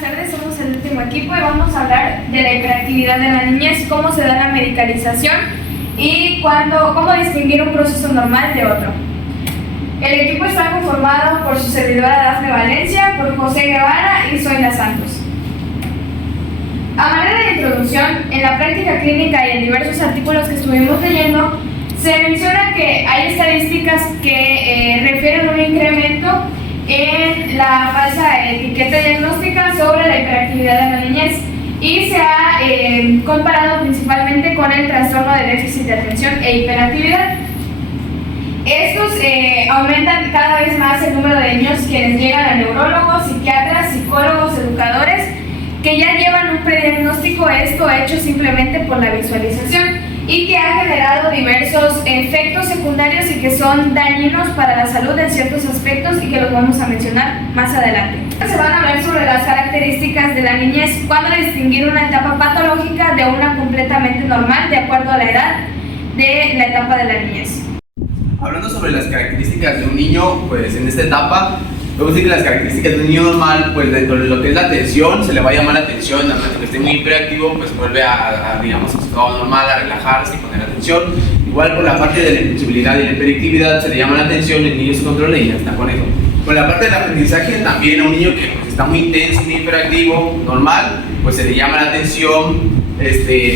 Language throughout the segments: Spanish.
buenas tardes, somos el último equipo y vamos a hablar de la hiperactividad de la niñez, cómo se da la medicalización y cómo distinguir un proceso normal de otro. El equipo está conformado por su servidora Dafne Valencia, por José Guevara y Zoila Santos. A manera de introducción, en la práctica clínica y en diversos artículos que estuvimos leyendo, se menciona que hay estadísticas que refieren un incremento en la falsa etiqueta diagnóstica sobre la hiperactividad de la niñez y se ha comparado principalmente con el trastorno de déficit de atención e hiperactividad. Estos aumentan cada vez más el número de niños quienes llegan a neurólogos, psiquiatras, psicólogos, educadores, que ya llevan un prediagnóstico, esto hecho simplemente por la visualización, y que ha generado diversos efectos secundarios y que son dañinos para la salud en ciertos aspectos y que los vamos a mencionar más adelante. Se van a hablar sobre las características de la niñez, cuándo distinguir una etapa patológica de una completamente normal de acuerdo a la edad de la etapa de la niñez. Hablando sobre las características de un niño, pues en esta etapa, podemos decir que las características de un niño normal, pues dentro de lo que es la atención, se le va a llamar la atención, además de que esté muy hiperactivo, pues vuelve digamos, a su estado normal, a relajarse y poner atención. Igual por la parte de la impulsibilidad y la hiperactividad, se le llama la atención, el niño se controla y ya está con eso. Por la parte del aprendizaje, también a un niño que pues, está muy intenso, muy hiperactivo, normal, pues se le llama la atención,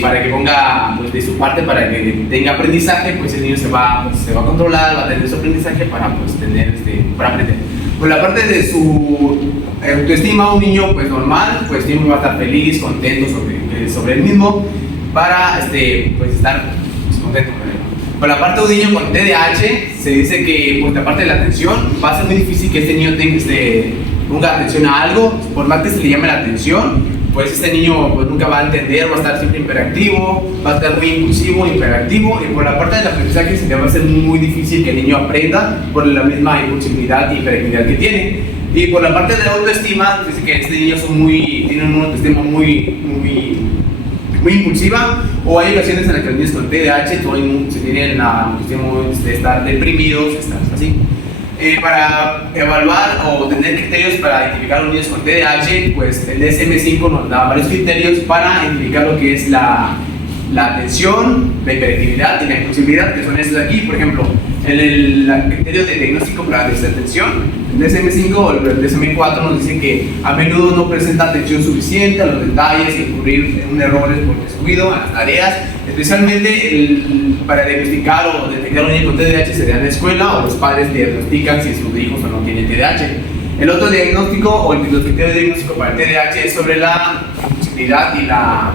para que ponga pues, de su parte para que tenga aprendizaje, pues el niño se va a controlar, va a tener su aprendizaje para pues, para aprender. Por la parte de su autoestima, un niño pues normal, pues siempre va a estar feliz, contento sobre él mismo, para pues, estar pues, contento con él. Por la parte de un niño con TDAH, se dice que por la parte de la atención va a ser muy difícil que este niño ponga atención a algo, por más que se le llame la atención, pues este niño pues, nunca va a entender, va a estar siempre hiperactivo, va a estar muy impulsivo, hiperactivo, y por la parte del aprendizaje se le va a ser muy difícil que el niño aprenda por la misma impulsividad y hiperactividad que tiene. Y por la parte de la autoestima, dice que este niño tiene una autoestima muy impulsiva, o hay ocasiones en las que los niños con TDAH se tienen la autoestima de estar deprimidos, estar así. Para evaluar o tener criterios para identificar a los niños con TDAH, pues el DSM-5 nos da varios criterios para identificar lo que es la atención, la hiperactividad y la impulsividad, que son estos de aquí. Por ejemplo, el criterio de diagnóstico para desatención, el DSM-5 o el DSM-4 nos dice que a menudo no presenta atención suficiente a los detalles y incurrir en errores por descuido en las tareas, especialmente para diagnosticar o detectar un niño con TDAH sería en la escuela, o los padres diagnostican si sus hijos o no tienen TDAH. El otro diagnóstico o los criterios de diagnóstico para el TDAH es sobre la impulsividad y la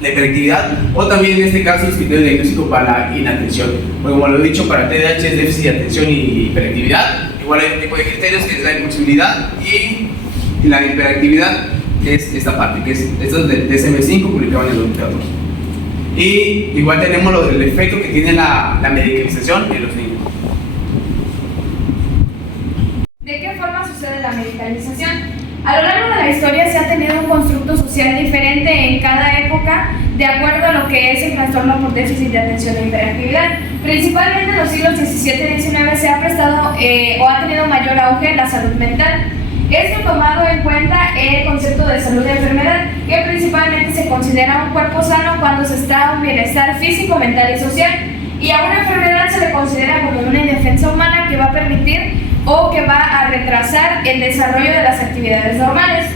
hiperactividad, o también en este caso los criterios de diagnóstico para la inatención. Pues, como lo he dicho, para el TDAH es déficit de atención y hiperactividad. Igual hay un tipo de criterios que es la impulsibilidad y la hiperactividad, que es esta parte, que es esto del DSM-5 publicado en el 2014. Y igual tenemos el efecto que tiene la medicalización en los niños. ¿De qué forma sucede la medicalización? A lo largo de la historia se ha tenido un constructo social diferente en cada época de acuerdo a lo que es el trastorno por déficit de atención e hiperactividad. Principalmente en los siglos XVII y XIX se ha prestado o ha tenido mayor auge la salud mental. Esto tomado en cuenta el concepto de salud de enfermedad, que principalmente se considera un cuerpo sano cuando se está en un bienestar físico, mental y social, y a una enfermedad se le considera como una indefensa humana que va a permitir o que va a retrasar el desarrollo de las actividades normales.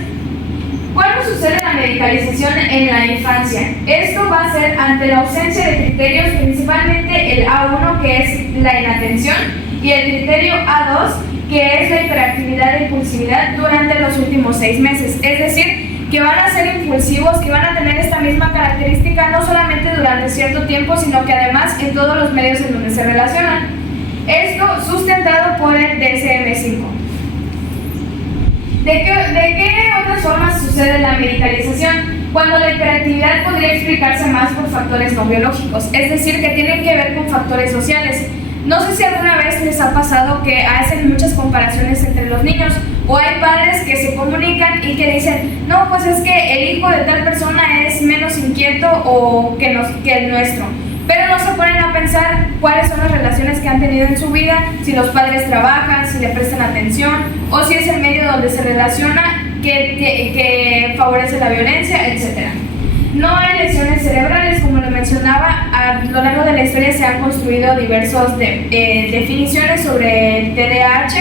¿Cuándo sucede la medicalización en la infancia? Esto va a ser ante la ausencia de criterios, principalmente el A1, que es la inatención, y el criterio A2, que es la hiperactividad e impulsividad durante los últimos 6 meses. Es decir, que van a ser impulsivos, que van a tener esta misma característica no solamente durante cierto tiempo, sino que además en todos los medios en donde se relacionan. Esto sustentado por el DSM-5. ¿De qué otras formas sucede la medicalización? Cuando la hiperactividad podría explicarse más por factores no biológicos, es decir, que tienen que ver con factores sociales. No sé si alguna vez les ha pasado que hacen muchas comparaciones entre los niños, o hay padres que se comunican y que dicen, no, pues es que el hijo de tal persona es menos inquieto que el nuestro. Pero no se ponen a pensar cuáles son las relaciones que han tenido en su vida, si los padres trabajan, si le prestan atención, o si es el medio donde se relaciona que favorece la violencia, etc. No hay lesiones cerebrales, como lo mencionaba, a lo largo de la historia se han construido diversas definiciones sobre el TDAH,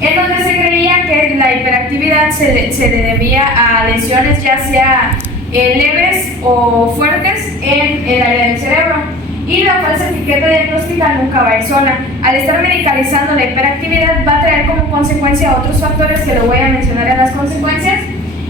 en donde se creía que la hiperactividad se le debía a lesiones ya sea leves o fuertes en el área del cerebro. Y la falsa etiqueta diagnóstica nunca va a ir sola. Al estar medicalizando la hiperactividad va a traer como consecuencia otros factores que lo voy a mencionar en las consecuencias.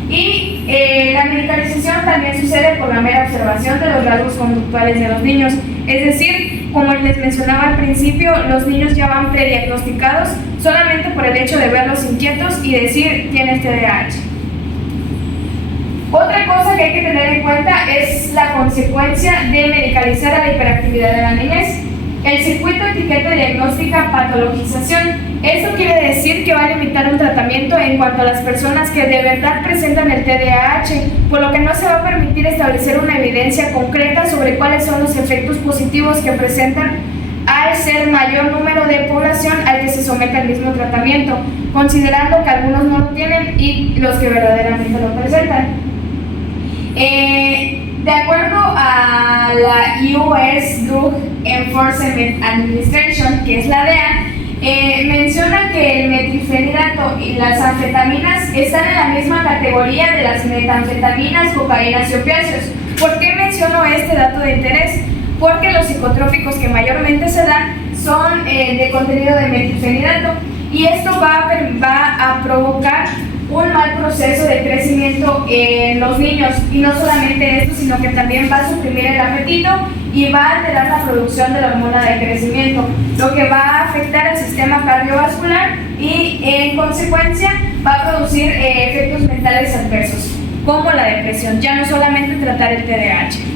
Y la medicalización también sucede por la mera observación de los rasgos conductuales de los niños. Es decir, como les mencionaba al principio, los niños ya van prediagnosticados solamente por el hecho de verlos inquietos y decir tienes TDAH. Otra cosa que hay que tener en cuenta es la consecuencia de medicalizar a la hiperactividad de la niñez. El circuito etiqueta diagnóstica patologización. Esto quiere decir que va a limitar un tratamiento en cuanto a las personas que de verdad presentan el TDAH, por lo que no se va a permitir establecer una evidencia concreta sobre cuáles son los efectos positivos que presentan al ser mayor número de población al que se somete al mismo tratamiento, considerando que algunos no lo tienen y los que verdaderamente lo presentan. De acuerdo a la US Drug Enforcement Administration, que es la DEA, menciona que el metilfenidato y las anfetaminas están en la misma categoría de las metanfetaminas, cocaínas y opiáceos. ¿Por qué menciono este dato de interés? Porque los psicotrópicos que mayormente se dan son de contenido de metilfenidato y esto va a provocar un mal proceso de crecimiento en los niños, y no solamente esto, sino que también va a suprimir el apetito y va a alterar la producción de la hormona de crecimiento, lo que va a afectar al sistema cardiovascular y en consecuencia va a producir efectos mentales adversos, como la depresión, ya no solamente tratar el TDAH.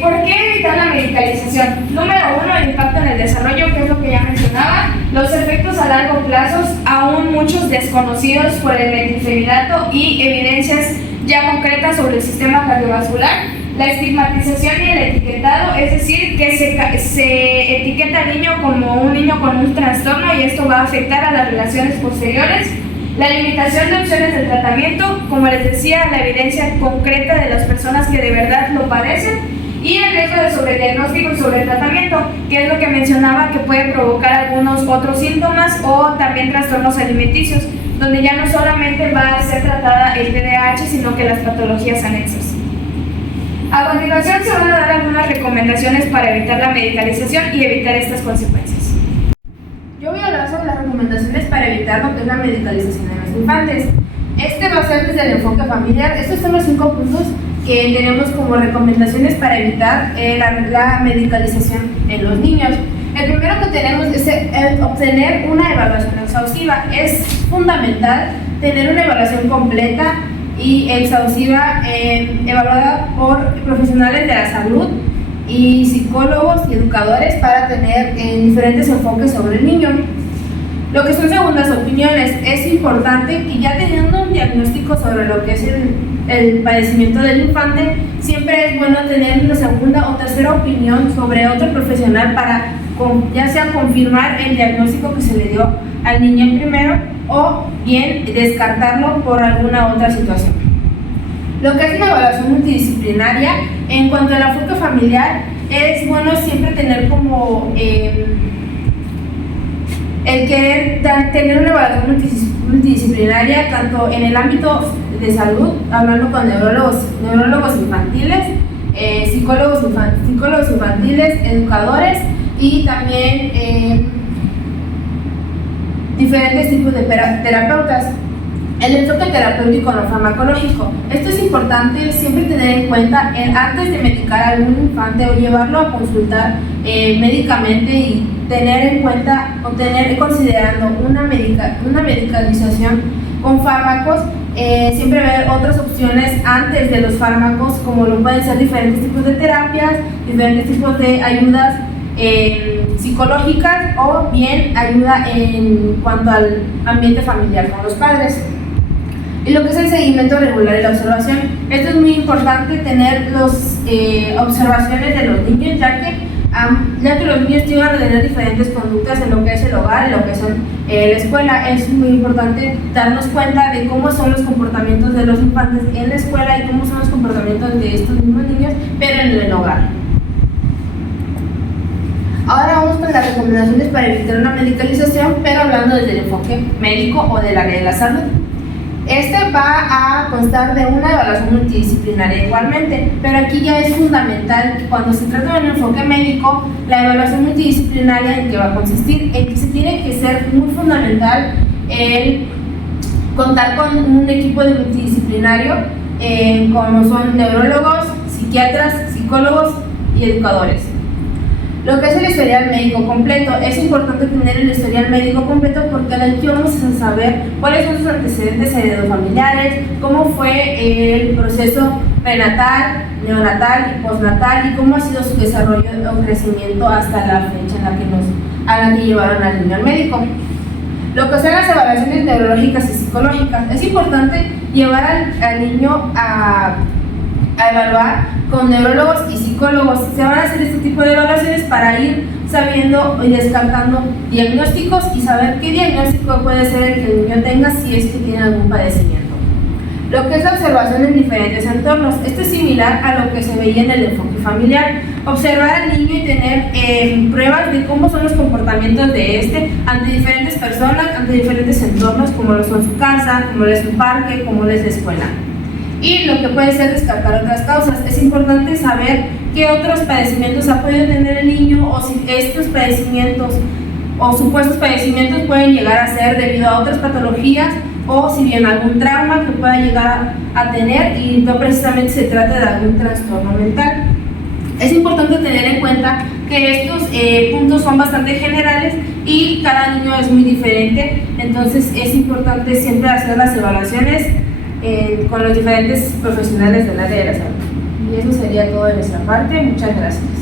¿Por qué evitar la medicalización? Número 1, el impacto en el desarrollo, que es lo que ya mencionaba, los efectos a largo plazo, aún muchos desconocidos por el metilfenidato y evidencias ya concretas sobre el sistema cardiovascular, la estigmatización y el etiquetado, es decir, que se etiqueta al niño como un niño con un trastorno y esto va a afectar a las relaciones posteriores. La limitación de opciones de tratamiento, como les decía, la evidencia concreta de las personas que de verdad lo padecen, y el riesgo de sobrediagnóstico y sobretratamiento, que es lo que mencionaba, que puede provocar algunos otros síntomas o también trastornos alimenticios, donde ya no solamente va a ser tratada el TDAH, sino que las patologías anexas. A continuación se van a dar algunas recomendaciones para evitar la medicalización y evitar estas consecuencias. Yo voy a hablar sobre las recomendaciones para evitar lo que es la medicalización de los infantes. Este va a ser desde el enfoque familiar. Estos son los 5 puntos que tenemos como recomendaciones para evitar la medicalización en los niños. El primero que tenemos es obtener una evaluación exhaustiva. Es fundamental tener una evaluación completa y exhaustiva, evaluada por profesionales de la salud y psicólogos y educadores para tener diferentes enfoques sobre el niño. Lo que son segundas opiniones, es importante que ya teniendo un diagnóstico sobre lo que es el padecimiento del infante, siempre es bueno tener una segunda o tercera opinión sobre otro profesional para ya sea confirmar el diagnóstico que se le dio al niño en primero o bien descartarlo por alguna otra situación. Lo que es una evaluación multidisciplinaria, en cuanto al enfoque familiar, es bueno siempre tener como el querer tener una evaluación multidisciplinaria, tanto en el ámbito de salud, hablando con neurólogos infantiles, psicólogos infantiles, educadores y también diferentes tipos de terapeutas. El enfoque terapéutico no farmacológico. Esto es importante siempre tener en cuenta antes de medicar a algún infante o llevarlo a consultar médicamente, y tener en cuenta o tener considerando una medicalización con fármacos, siempre ver otras opciones antes de los fármacos, como lo pueden ser diferentes tipos de terapias, diferentes tipos de ayudas psicológicas o bien ayuda en cuanto al ambiente familiar con los padres. Y lo que es el seguimiento regular y la observación. Esto es muy importante, tener las observaciones de los niños, ya que Ya que los niños van a tener diferentes conductas en lo que es el hogar, en lo que es la escuela, es muy importante darnos cuenta de cómo son los comportamientos de los infantes en la escuela y cómo son los comportamientos de estos mismos niños, pero en el hogar. Ahora vamos con las recomendaciones para evitar una medicalización, pero hablando desde el enfoque médico o del área de la salud. Este va a constar de una evaluación multidisciplinaria igualmente, pero aquí ya es fundamental que cuando se trata de un enfoque médico, la evaluación multidisciplinaria en que va a consistir, en que se tiene que ser muy fundamental el contar con un equipo de multidisciplinario, como son neurólogos, psiquiatras, psicólogos y educadores. Lo que es el historial médico completo, es importante tener el historial médico completo porque aquí vamos a saber cuáles son sus antecedentes heredofamiliares, cómo fue el proceso prenatal, neonatal y postnatal y cómo ha sido su desarrollo o crecimiento hasta la fecha a la que llevaron al niño al médico. Lo que son las evaluaciones neurológicas y psicológicas, es importante llevar al niño a evaluar con neurólogos y psicólogos. Se van a hacer este tipo de evaluaciones para ir sabiendo y descartando diagnósticos y saber qué diagnóstico puede ser el que el niño tenga si es que tiene algún padecimiento. Lo que es la observación en diferentes entornos, esto es similar a lo que se veía en el enfoque familiar. Observar al niño y tener pruebas de cómo son los comportamientos de este ante diferentes personas, ante diferentes entornos, como lo son su casa, como lo es su parque, como lo es la escuela. Y lo que puede ser descartar otras causas. Es importante saber qué otros padecimientos ha podido tener el niño o si estos padecimientos o supuestos padecimientos pueden llegar a ser debido a otras patologías o si bien algún trauma que pueda llegar a tener y no precisamente se trata de algún trastorno mental. Es importante tener en cuenta que estos puntos son bastante generales y cada niño es muy diferente, entonces es importante siempre hacer las evaluaciones con los diferentes profesionales del área de la salud. Y eso sería todo de nuestra parte. Muchas gracias.